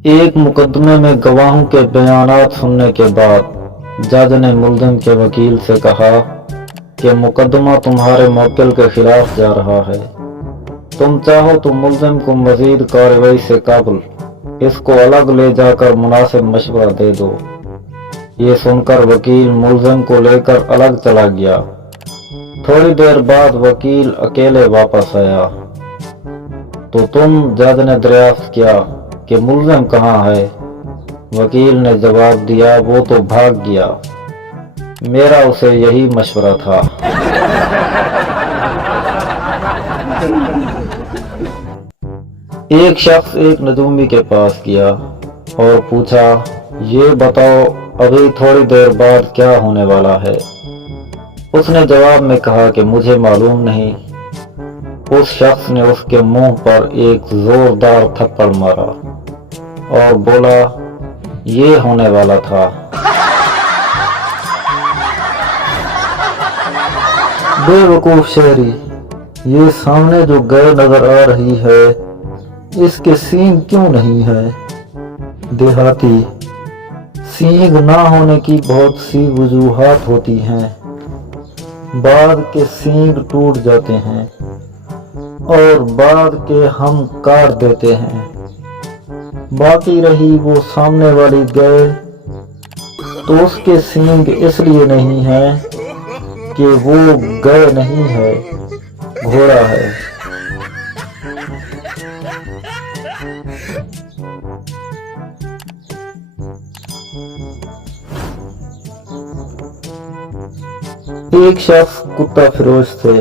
एक मुकदमे में गवाहों के बयानात सुनने के बाद जज ने मुल्जिम के वकील से कहा कि मुकदमा तुम्हारे मुवक्किल के खिलाफ जा रहा है। तुम चाहो तो मुल्जिम को मजीद कार्रवाई से कबल इसको अलग ले जाकर मुनासिब मशवरा दे दो। ये सुनकर वकील मुल्जिम को लेकर अलग चला गया। थोड़ी देर बाद वकील अकेले वापस आया तो जज ने दरियाफ्त किया कि मुल्जिम कहाँ है। वकील ने जवाब दिया, वो तो भाग गया, मेरा उसे यही मशवरा था। एक शख्स एक नजूमी के पास गया और पूछा, ये बताओ अभी थोड़ी देर बाद क्या होने वाला है। उसने जवाब में कहा कि मुझे मालूम नहीं। उस शख्स ने उसके मुंह पर एक जोरदार थप्पड़ मारा और बोला, ये होने वाला था। बेवकूफ शहरी, ये सामने जो गाय नजर आ रही है इसके सींग क्यों नहीं है। देहाती, सींग ना होने की बहुत सी वजूहात होती हैं। बाद के सींग टूट जाते हैं और बाद के हम काट देते हैं। बाकी रही वो सामने वाली गाय, तो उसके सींग इसलिए नहीं है कि वो गाय नहीं है, घोड़ा है। एक शख्स कुत्ता फिरोश थे।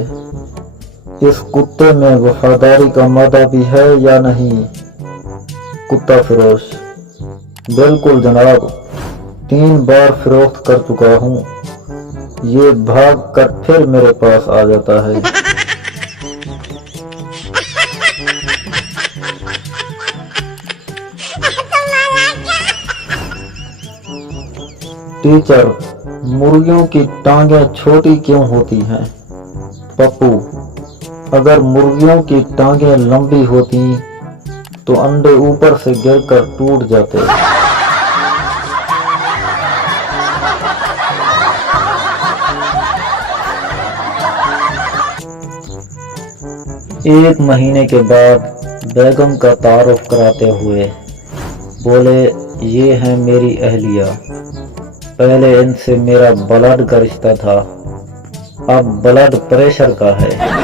इस कुत्ते में वफादारी का मादा भी है या नहीं। कुत्ता फिरोश, बिल्कुल जनाब, 3 बार फरोख्त कर चुका हूँ। ये भाग कर फिर मेरे पास आ जाता है। टीचर, मुर्गियों की टांगें छोटी क्यों होती हैं। पप्पू, अगर मुर्गियों की टांगें लंबी होती तो अंडे ऊपर से गिरकर टूट जाते। एक महीने के बाद बेगम का तारुफ कराते हुए बोले, ये है मेरी अहलिया। पहले इनसे मेरा ब्लड का रिश्ता था, अब ब्लड प्रेशर का है।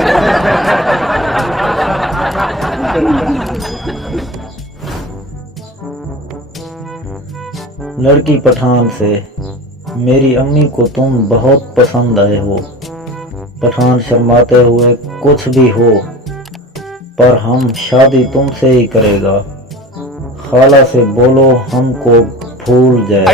लड़की पठान से, मेरी अम्मी को तुम बहुत पसंद आए हो। पठान शर्माते हुए, कुछ भी हो पर हम शादी तुमसे ही करेगा। खाला से बोलो हमको भूल जाए।